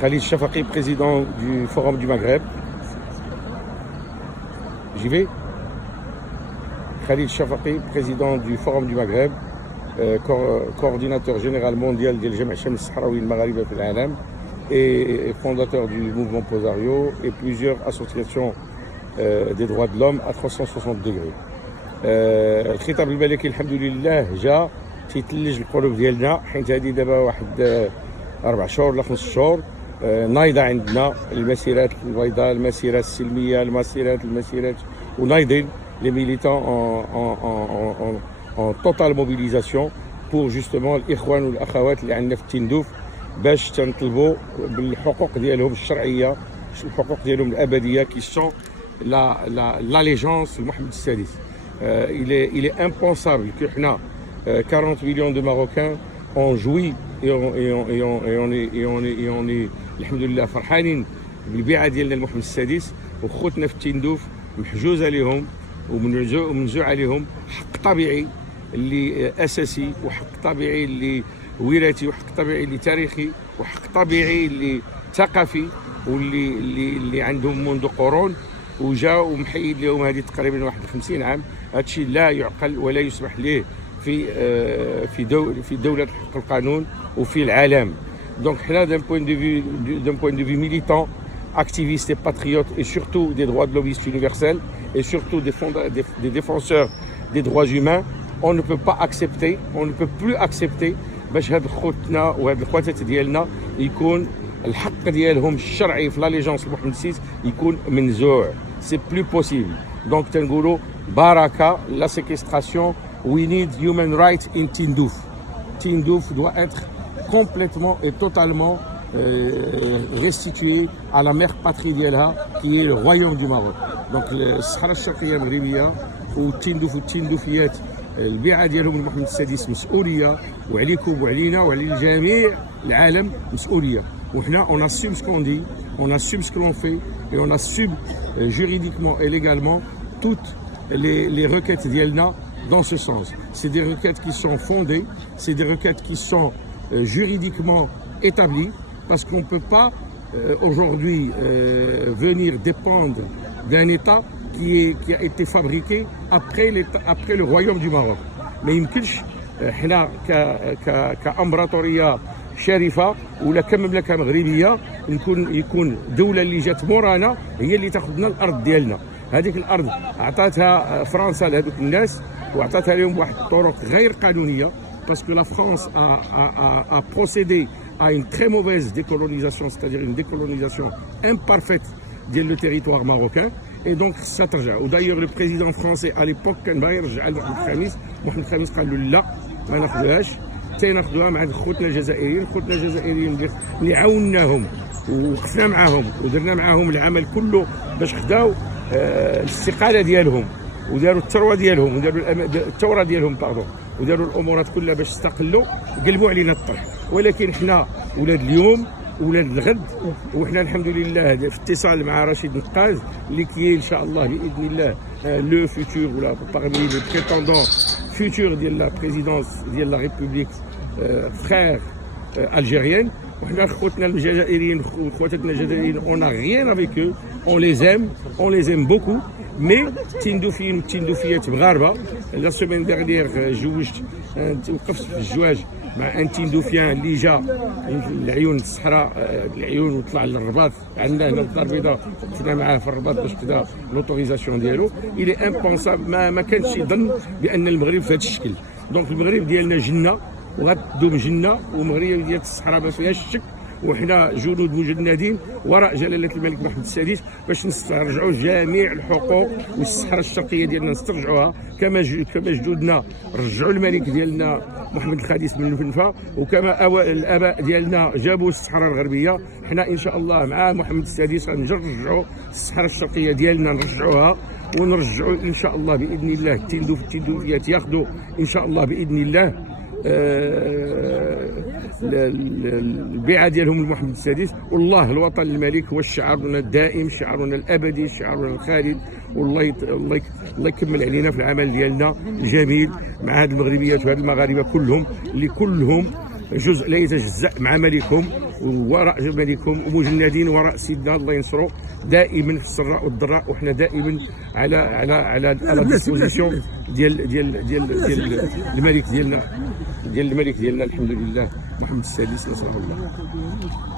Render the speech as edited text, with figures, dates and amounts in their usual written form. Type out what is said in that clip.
Khalid Chafaqi, président du Forum du Maghreb. J'y vais. Khalid Chafaqi, président du Forum du Maghreb, coordinateur général mondial de Jam' Shams Sahraoui al-Maghribi fil Alam et fondateur du mouvement Posario et plusieurs associations des droits de l'homme à 360 degrés. الخطاب الملكي الحمد لله جا تيتلج القلوب ديالنا حيت هذه دابا واحد 4 شهور ولا 5 شهور نايضه عندنا المسيرات البيضاء، المسيرات السلميه، المسيرات ونايضين les militants en totale mobilisation pour justement الإخوان والأخوات اللي عندنا في التندوف باش تنطلبوا بالحقوق ديالهم الشرعية، الحقوق ديالهم الأبدية qui sont l'allégeance لمحمد السادس. Il est impensable que حنا 40 millions de Marocains ont joui et on est الحمد لله فرحانين بالبيعة ديالنا لمحمد السادس وخوتنا في التندوف محجوز عليهم ومنزوع عليهم حق طبيعي اللي اساسي وحق طبيعي اللي وراثي وحق طبيعي اللي تاريخي وحق طبيعي اللي ثقافي واللي عندهم منذ قرون وجاء ومحيد لهم هذه تقريبا واحد 50 عام. هذا الشيء لا يعقل ولا يسمح به في دولة حق القانون وفي العالم. Donc là d'un point de vue militant, activiste et patriote et surtout des droits de l'hommiste universel et surtout des défenseurs des droits humains, on ne peut pas accepter, on ne peut plus accepter باش هاد خوتنا وهاد الخواتات ديالنا يكون الحق ديالهم الشرعي في لاليجونس لمحمد السيس يكون منزوع. C'est plus possible. Donc تنقولوا baraka la séquestration. We need human rights in Tindouf. Tindouf doit être complètement et totalement restitué à la mère patrie ديالها qui est le royaume du Maroc. Donc الصحراء الشرقية المغربية والتندوف والتندوفيات البيعة ديالهم لمحمد السادس مسؤولية وعليكم وعلينا وعلى الجميع العالم مسؤولية. وحنا on assume ce qu'on dit, on assume ce que l'on fait et on assume juridiquement et légalement toutes les requêtes ديالنا dans ce sens. C'est des requêtes qui sont fondées, c'est des requêtes qui sont juridiquement établies parce qu'on ne peut pas aujourd'hui venir dépendre d'un État qui a été fabriqué après le royaume du Maroc. ما يمكنش حنا كامبراطوريه شريفه ولا كمملكه مغربيه يكون دوله اللي جات مورانا هي اللي تاخذ لنا الارض ديالنا. هذيك الارض عطاتها فرنسا لهذوك الناس وعطاتها لهم واحد الطرق غير قانونيه parce que la France a procédé à une très mauvaise décolonisation, c'est-à-dire une décolonisation imparfaite du territoire marocain. Et donc ça ترجع. D'ailleurs le président français à l'époque كان باغي يرجع لمحمد الخامس قال له لا ما ناخذوهاش تناخذوها مع خوتنا الجزائريين. خوتنا الجزائريين اللي عاوناهم ووقفنا معاهم ودرنا معاهم العمل كله باش خداو الاستقاله ديالهم وداروا الثروه ديالهم وداروا الثوره ديالهم وداروا الامورات كلها باش استقلوا قلبوا علينا الطرح. ولكن حنا ولاد اليوم ولاد الغد وحنا الحمد لله في اتصال مع رشيد نقاز اللي كي ان شاء الله باذن الله لو فيتور ولا parmi les prétendants futurs ديال لا بريزيدونس ديال لا ريبوبليك frères algérienne. وحنا خوتنا الجزائريين وخواتنا الجزائريين on n'a rien avec eux, on les aime beaucoup. Mais تندوفيين وتندوفيات مغاربه. لا سيمين ديرنيير وقفت في الزواج مع ان تندوفيان اللي جا العيون الصحراء العيون وطلع للرباط عندنا هنا الدار البيضاء وقفنا معاه في الرباط باش خدا لوتوريزاسيون ديالو. il est impensable ما كانش يظن بان المغرب في هذا الشكل. دونك المغرب ديالنا جنه وغتدوم جنه ومغرب ديال الصحراء ما فيهاش شك. وحنا جنود مجندين وراء جلاله الملك محمد السادس باش نسترجعوا جميع الحقوق والصحراء الشرقيه ديالنا نسترجعوها كما جدودنا رجعوا الملك ديالنا محمد الخامس من الفنفا وكما الاباء ديالنا جابوا الصحراء الغربيه. حنا ان شاء الله مع محمد السادس غنرجعوا الصحراء الشرقيه ديالنا نرجعوها ونرجعوا ان شاء الله باذن الله التندوفيات ياخذوا ان شاء الله باذن الله البيعه ديالهم لمحمد السادس. والله الوطن الملك هو شعارنا الدائم، شعارنا الابدي، شعارنا الخالد. والله الله يكمل علينا في العمل ديالنا الجميل مع هاد المغربيات وهاد المغاربه كلهم، اللي كلهم جزء لا يتجزأ مع ملكهم ووراء ملكهم، ومجندين وراء سيدنا الله ينصرو دائما في السراء والضراء. وحنا دائما على ديسبوزيسيون ديال الملك ديالنا، الحمد لله محمد السادس نصره الله.